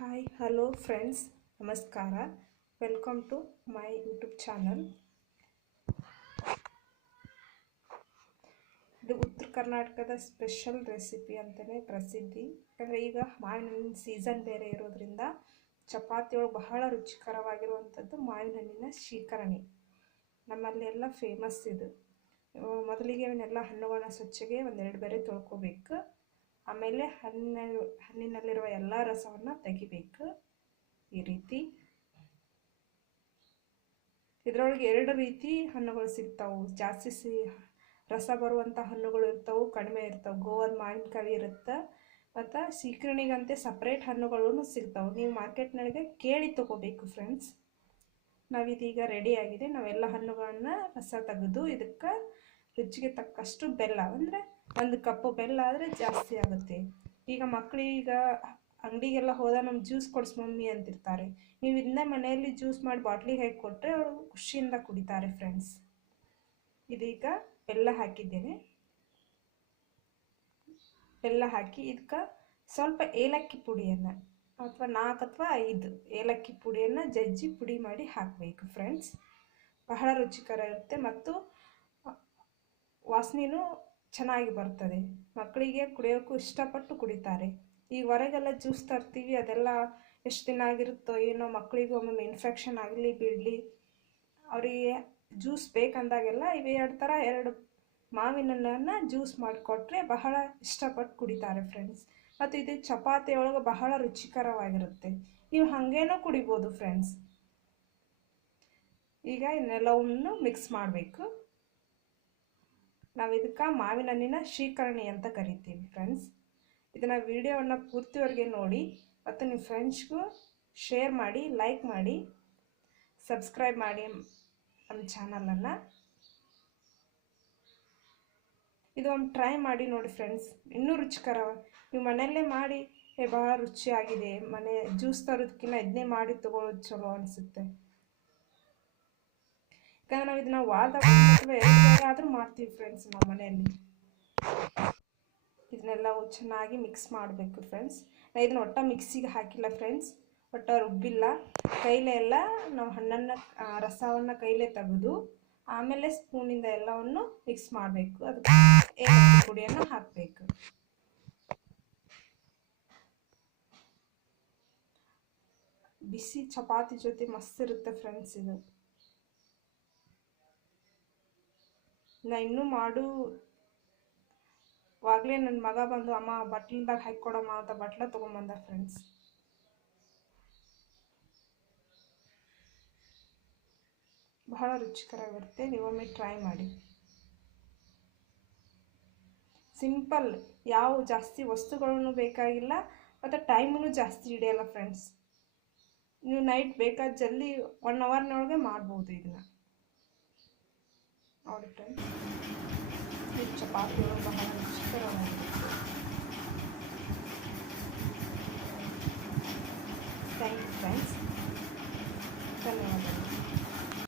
Hi hello friends, ನಮಸ್ಕಾರ. Welcome to my YouTube channel. ಇದು ಉತ್ತರ ಕರ್ನಾಟಕದ ಸ್ಪೆಷಲ್ ರೆಸಿಪಿ ಅಂತಲೇ ಪ್ರಸಿದ್ಧಿ. ಯಾಕಂದರೆ ಈಗ ಮಾವಿನ ಹಣ್ಣಿನ ಸೀಸನ್ ಬೇರೆ ಇರೋದ್ರಿಂದ ಚಪಾತಿಯೊಳಗೆ ಬಹಳ ರುಚಿಕರವಾಗಿರುವಂಥದ್ದು ಮಾವಿನ ಹಣ್ಣಿನ ಶ್ರೀಕರಣಿ. ನಮ್ಮಲ್ಲಿ ಎಲ್ಲ ಫೇಮಸ್ ಇದು. ಮೊದಲಿಗೆ ಇವನ್ನೆಲ್ಲ ಹಣ್ಣುಗಳನ್ನ ಸ್ವಚ್ಛಗೆ ಒಂದೆರಡು ಬೇರೆ ತೊಳ್ಕೊಬೇಕು. ಆಮೇಲೆ ಹಣ್ಣಿನಲ್ಲಿರುವ ಎಲ್ಲ ರಸವನ್ನು ತೆಗಿಬೇಕು. ಈ ರೀತಿ ಇದರೊಳಗೆ ಎರಡು ರೀತಿ ಹಣ್ಣುಗಳು ಸಿಗ್ತಾವೆ. ಜಾಸ್ತಿ ರಸ ಬರುವಂಥ ಹಣ್ಣುಗಳು ಇರ್ತಾವೆ, ಕಡಿಮೆ ಇರ್ತಾವೆ. ಗೋವಾದ ಮಾವಿನಕಾಯಿ ಇರುತ್ತೆ, ಮತ್ತು ಸೀಕರಣಿಗಂತೆ ಸಪ್ರೇಟ್ ಹಣ್ಣುಗಳೂ ಸಿಗ್ತಾವೆ. ನೀವು ಮಾರ್ಕೆಟ್ನೊಳಗೆ ಕೇಳಿ ತೊಗೋಬೇಕು ಫ್ರೆಂಡ್ಸ್. ನಾವಿದೀಗ ರೆಡಿ ಆಗಿದೆ. ನಾವೆಲ್ಲ ಹಣ್ಣುಗಳನ್ನು ರಸ ತೆಗೆದು ಇದಕ್ಕೆ ರುಚಿಗೆ ತಕ್ಕಷ್ಟು ಬೆಲ್ಲ, ಅಂದರೆ 1 ಕಪ್ಪು ಬೆಲ್ಲ ಆದರೆ ಜಾಸ್ತಿ ಆಗುತ್ತೆ. ಈಗ ಮಕ್ಕಳೀಗ ಅಂಗಡಿಗೆಲ್ಲ ಹೋದಾಗ ನಮ್ಗೆ ಜ್ಯೂಸ್ ಕೊಡಿಸ್ ಮಮ್ಮಿ ಅಂತಿರ್ತಾರೆ. ನೀವು ಇದನ್ನೇ ಮನೆಯಲ್ಲಿ ಜ್ಯೂಸ್ ಮಾಡಿ ಬಾಟ್ಲಿಗೆ ಹಾಕಿ ಕೊಟ್ಟರೆ ಅವರು ಖುಷಿಯಿಂದ ಕುಡಿತಾರೆ ಫ್ರೆಂಡ್ಸ್. ಇದೀಗ ಬೆಲ್ಲ ಹಾಕಿದ್ದೇನೆ. ಬೆಲ್ಲ ಹಾಕಿ ಇದಕ್ಕೆ ಸ್ವಲ್ಪ ಏಲಕ್ಕಿ ಪುಡಿಯನ್ನು ಅಥವಾ 4 ಅಥವಾ 5 ಏಲಕ್ಕಿ ಪುಡಿಯನ್ನು ಜಜ್ಜಿ ಪುಡಿ ಮಾಡಿ ಹಾಕಬೇಕು ಫ್ರೆಂಡ್ಸ್. ಬಹಳ ರುಚಿಕರ ಇರುತ್ತೆ ಮತ್ತು ವಾಸನೆಯೂ ಚೆನ್ನಾಗಿ ಬರ್ತದೆ. ಮಕ್ಕಳಿಗೆ ಕುಡಿಯೋಕ್ಕೂ ಇಷ್ಟಪಟ್ಟು ಕುಡಿತಾರೆ. ಈಗ ಹೊರಗೆಲ್ಲ ಜ್ಯೂಸ್ ತರ್ತೀವಿ, ಅದೆಲ್ಲ ಎಷ್ಟು ದಿನ ಆಗಿರುತ್ತೋ ಏನೋ, ಮಕ್ಕಳಿಗೂ ಒಮ್ಮೊಮ್ಮೆ ಇನ್ಫೆಕ್ಷನ್ ಆಗಲಿ ಬಿಡಲಿ, ಅವರಿಗೆ ಜ್ಯೂಸ್ ಬೇಕಂದಾಗೆಲ್ಲ ಇವೆ 2 ಮಾವಿನ ಹಣ್ಣನ್ನು ಜ್ಯೂಸ್ ಮಾಡಿಕೊಟ್ರೆ ಬಹಳ ಇಷ್ಟಪಟ್ಟು ಕುಡಿತಾರೆ ಫ್ರೆಂಡ್ಸ್. ಮತ್ತು ಇದು ಚಪಾತಿ ಒಳಗೆ ಬಹಳ ರುಚಿಕರವಾಗಿರುತ್ತೆ. ನೀವು ಹಾಗೇನೂ ಕುಡಿಬೋದು ಫ್ರೆಂಡ್ಸ್. ಈಗ ಇನ್ನೆಲ್ಲವನ್ನು ಮಿಕ್ಸ್ ಮಾಡಬೇಕು. ನಾವು ಇದಕ್ಕೆ ಮಾವಿನ ಹಣ್ಣಿನ ಶ್ರೀಕರಣಿ ಅಂತ ಕರಿತೀವಿ ಫ್ರೆಂಡ್ಸ್. ಇದನ್ನು ವಿಡಿಯೋವನ್ನು ಪೂರ್ತಿವರೆಗೆ ನೋಡಿ ಮತ್ತು ನಿಮ್ಮ ಫ್ರೆಂಡ್ಸ್ಗೂ ಶೇರ್ ಮಾಡಿ, ಲೈಕ್ ಮಾಡಿ, ಸಬ್ಸ್ಕ್ರೈಬ್ ಮಾಡಿ ನಮ್ಮ ಚಾನಲನ್ನು. ಇದು ಒಂದು ಟ್ರೈ ಮಾಡಿ ನೋಡಿ ಫ್ರೆಂಡ್ಸ್, ಇನ್ನೂ ರುಚಿಕರ. ನೀವು ಮನೆಯಲ್ಲೇ ಮಾಡಿ ಬಹಳ ರುಚಿಯಾಗಿದೆ. ಮನೆ ಜ್ಯೂಸ್ ತರೋದಕ್ಕಿಂತ ಇದನ್ನೇ ಮಾಡಿ ತಗೊಳ್ಳೋದು ಚಲೋ ಅನಿಸುತ್ತೆ. ಯಾಕಂದರೆ ನಾವು ಇದನ್ನ ವಾರದ ಅಥವಾ 2 ಬಾರಿ ಆದರೂ ಮಾಡ್ತೀವಿ ಫ್ರೆಂಡ್ಸ್ ನಾವು ಮನೆಯಲ್ಲಿ. ಇದನ್ನೆಲ್ಲವೂ ಚೆನ್ನಾಗಿ ಮಿಕ್ಸ್ ಮಾಡಬೇಕು ಫ್ರೆಂಡ್ಸ್. ನಾನು ಇದನ್ನು ಒಟ್ಟು ಮಿಕ್ಸಿಗೆ ಹಾಕಿಲ್ಲ ಫ್ರೆಂಡ್ಸ್, ಒಟ್ಟು ರುಬ್ಬಿಲ್ಲ. ಕೈಲೇ ಎಲ್ಲ ನಾವು ಹಣ್ಣನ್ನು ರಸವನ್ನು ಕೈಲೇ ತೆಗೆದು ಆಮೇಲೆ ಸ್ಪೂನಿಂದ ಎಲ್ಲವನ್ನು ಮಿಕ್ಸ್ ಮಾಡಬೇಕು. ಅದಕ್ಕೆ ಏಲಕ್ಕಿ ಪುಡಿಯನ್ನು ಹಾಕಬೇಕು. ಬಿಸಿ ಚಪಾತಿ ಜೊತೆ ಮಸ್ತ್ ಇರುತ್ತೆ ಫ್ರೆಂಡ್ಸ್ ಇದು. ನಾ ಇನ್ನೂ ಮಾಡುವಾಗಲೇ ನನ್ನ ಮಗ ಬಂದು ಅಮ್ಮ ಬಟ್ಲಿಂದಾಗ ಹಾಕಿಕೊಡಮ್ಮ ಅಂತ ಬಟ್ಲ ತೊಗೊಂಬಂದ ಫ್ರೆಂಡ್ಸ್. ಬಹಳ ರುಚಿಕರವಾಗಿರುತ್ತೆ. ನೀವೊಮ್ಮೆ ಟ್ರೈ ಮಾಡಿ. ಸಿಂಪಲ್, ಯಾವ ಜಾಸ್ತಿ ವಸ್ತುಗಳೂ ಬೇಕಾಗಿಲ್ಲ ಮತ್ತು ಟೈಮೂ ಜಾಸ್ತಿ ಹಿಡಿಯಲ್ಲ ಫ್ರೆಂಡ್ಸ್. ನೀವು ನೈಟ್ ಬೇಕಾದ ಜಲ್ದಿ 1 ಅವರ್ನೊಳಗೆ ಮಾಡ್ಬೋದು ಇದನ್ನು ನೋಡಿ ಫ್ರೆಂಡ್ಸ್. ಈ ಚಪಾತಿ ಬಹಳ ರುಚಿಕರವಾಗಿದೆ.